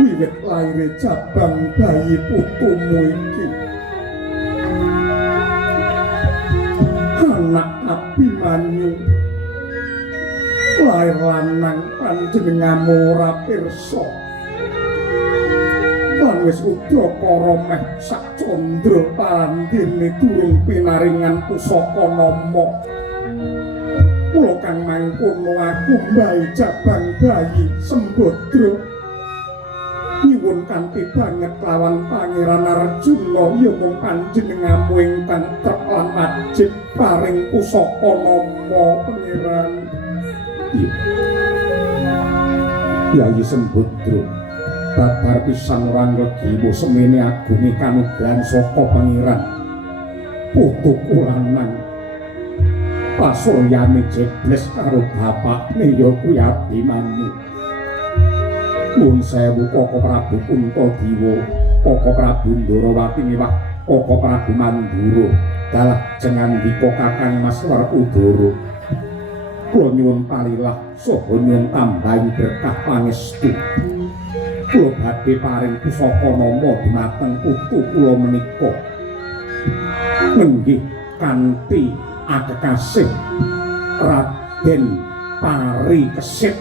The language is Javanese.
Wiwit laire cabang bayi putumu iki anak Abimanyu lair lanang panjenenganmu ora pirsa lan wis udakara meh sak candra pandene durung pinaringan pusaka nama mula kang mangkono aku mbahi cabang bayi Sembadra nyuwun kanthi banget lawan Pangeran Arjuna ya mung panjenenganmu ingkang trep lan ajib paring pusaka nama Pangeran. Yayi Sembadra babar pisan Ranggadewa semene agunge kanugrahan saka Pangeran putuku lanang pasuryane jebles karo bapakne ya kuwi Abimanyu. Nuwun sewu Koko Prabu Puntadewa, Koko Prabu Ndarawati miwah Koko Prabu Mandura dalah jengandika Kakang Mas Werkudara. Kula nyuwun parilah saha nyuwun tambahi berkah pangestu. Kula badhe paring pusaka nama dumateng putu kula menika. Menggih kanthi akekasih Raden Parikesit.